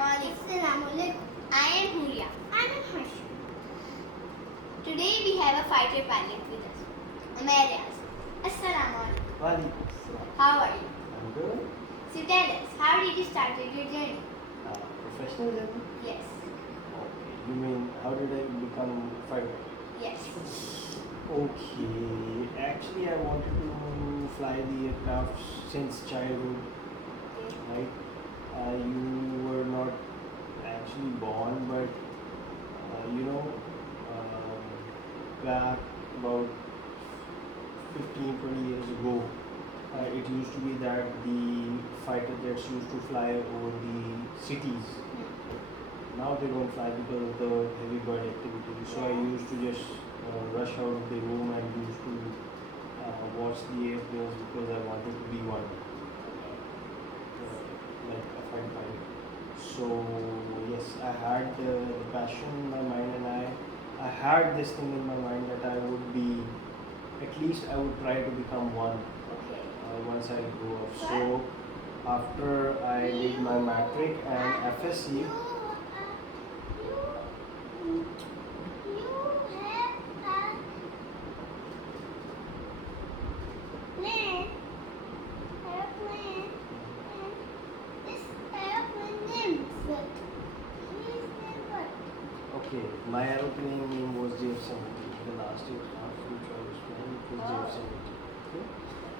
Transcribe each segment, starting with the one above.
Assalamualaikum. I am Huria. I am Harsh. Today we have a fighter pilot with us, Amerias. Assalamualaikum. Walaikum Assalam. How are you? I'm good. So tell us, how did you start your journey? Professional journey? Yes. Okay. You mean how did I become fighter? Yes. Okay. Actually, I wanted to fly the aircraft since childhood. Okay. Right? You were not actually born, but back about 15-20 years ago, it used to be that the fighter jets used to fly over the cities. Now they don't fly because of the heavy bird activity. So I used to just rush out of the room and used to watch the airplanes because I wanted to be one, like a fighter pilot. So yes, I had the passion in my mind, and I had this thing in my mind that I would be, at least I would try to become one Okay. once I grow up. So after I did my matric and FSC, okay, my aeroplane name was JF-70. The last aircraft which I was flying was JF-70. Okay.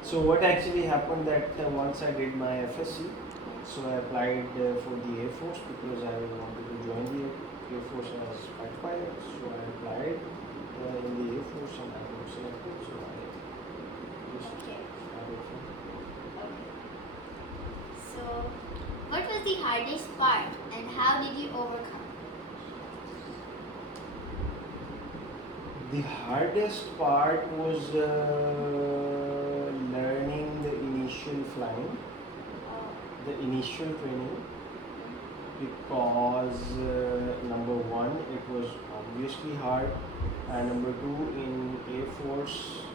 So what actually happened that once I did my FSC, so I applied for the Air Force because I wanted to join the Air Force as fighter pilot. So I applied in the Air Force and I got selected. So I just Okay. started from. Okay. So, what was the hardest part and how did you overcome? The hardest part was learning the initial flying, the initial training, because number one, it was obviously hard, and number two, in Air Force,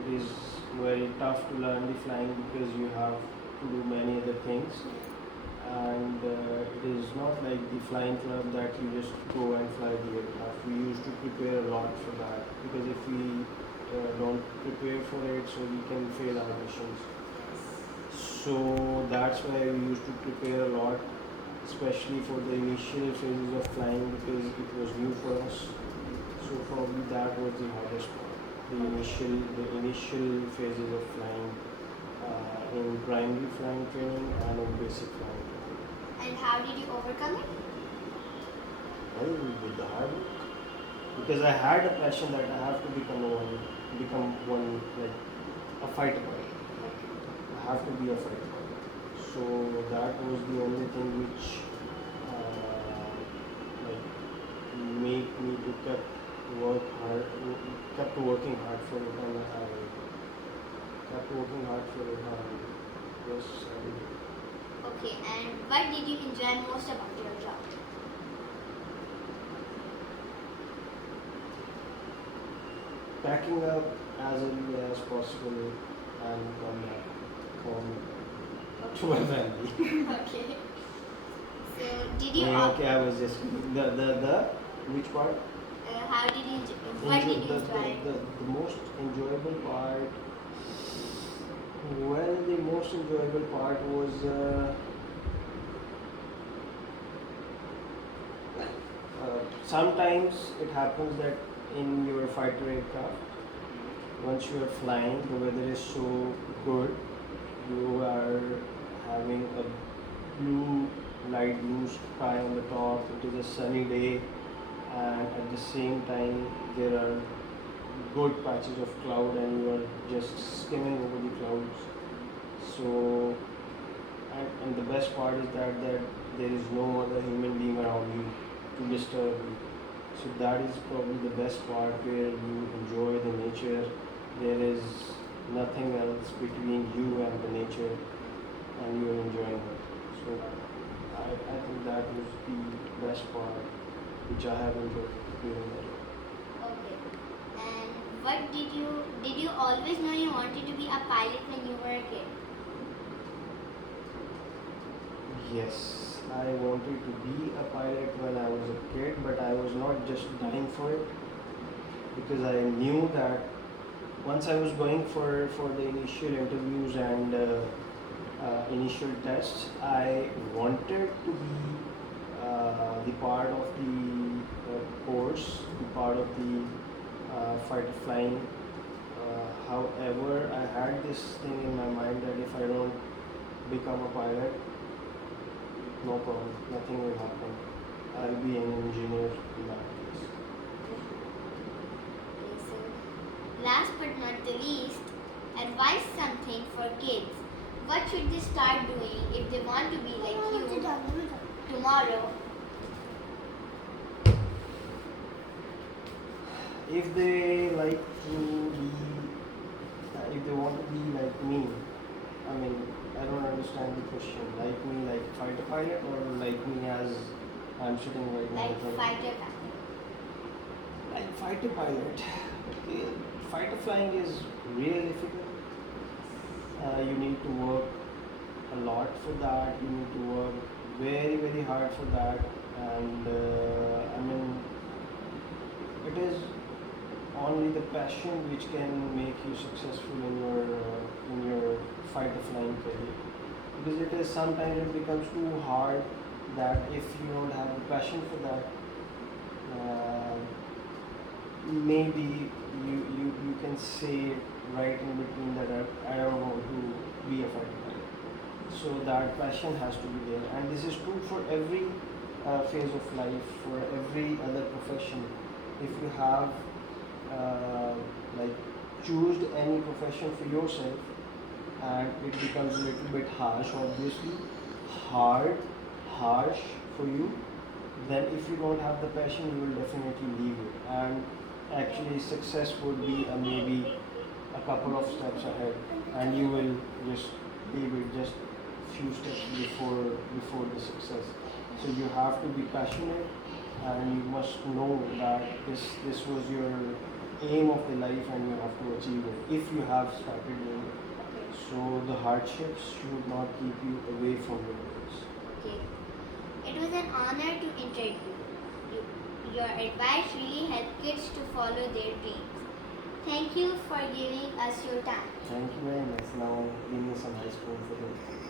it is very tough to learn the flying because you have to do many other things. And it is not like the flying club that you just go and fly the aircraft. We used to prepare a lot for that because if we don't prepare for it, so we can fail our missions. So that's why we used to prepare a lot, especially for the initial phases of flying because it was new for us. So probably that was the hardest part, the initial phases of flying in primary flying training and in basic flying training. And how did you overcome it? Well, with the hard work. Because I had a passion that I have to become one like a fighter pilot. I have to be a fighter pilot. So that was the only thing which like made me to kept working hard for it, and I kept working hard for it, and yes, I did. Okay, and what did you enjoy most about your job? Packing up as early as possible and come back home to my family. Okay. So, did you Okay, I was just the which part? how did you what did you enjoy? The most enjoyable part. Well, the most enjoyable part was sometimes it happens that in your fighter aircraft, once you are flying, the weather is so good, you are having a light blue sky on the top, it is a sunny day, and at the same time there are good patches of cloud and you are just skimming over the clouds. So, and the best part is that there is no other human being around you to disturb you. So that is probably the best part where you enjoy the nature. There is nothing else between you and the nature, and you are enjoying it. So I think that was the best part which I have enjoyed during that. Okay. And what did you always know you wanted to be a pilot when you were a kid? Yes, I wanted to be a pilot when I was a kid, but I was not just dying for it because I knew that once I was going for the initial interviews and initial tests, I wanted to be the part of the course, the part of the fighter flying. However, I had this thing in my mind that if I don't become a pilot, no problem, nothing will happen. I'll be an engineer in that case. Okay, so last but not the least, advise something for kids. What should they start doing if they want to be like you tomorrow? If they like to be, if they want to be like me, I mean, I don't understand the question. Like me, like fighter pilot, or like me as I'm sitting right now? Like in front of- fighter pilot. Like fighter pilot. Yeah, fighter flying is really difficult. You need to work a lot for that. You need to work very, very hard for that. And I mean, it is only the passion which can make you successful in your fighter flying career. Because it is sometimes it becomes too hard that if you don't have the passion for that, uh, maybe you can say right in between that I don't want to be a fighter pilot. So that passion has to be there, and this is true for every phase of life, for every other profession. If you have uh, like choose any profession for yourself, and it becomes a little bit harsh, obviously, harsh for you, then if you don't have the passion, you will definitely leave it. And actually, success would be maybe a couple of steps ahead, and you will just leave it just few steps before the success. So you have to be passionate, and you must know that this was your aim of the life, and you have to achieve it if you have started doing it. So the hardships should not keep you away from your goals. Okay. It was an honor to interview you. Your advice really helped kids to follow their dreams. Thank you for giving us your time. Thank you very much. Now give me some ice cream for this.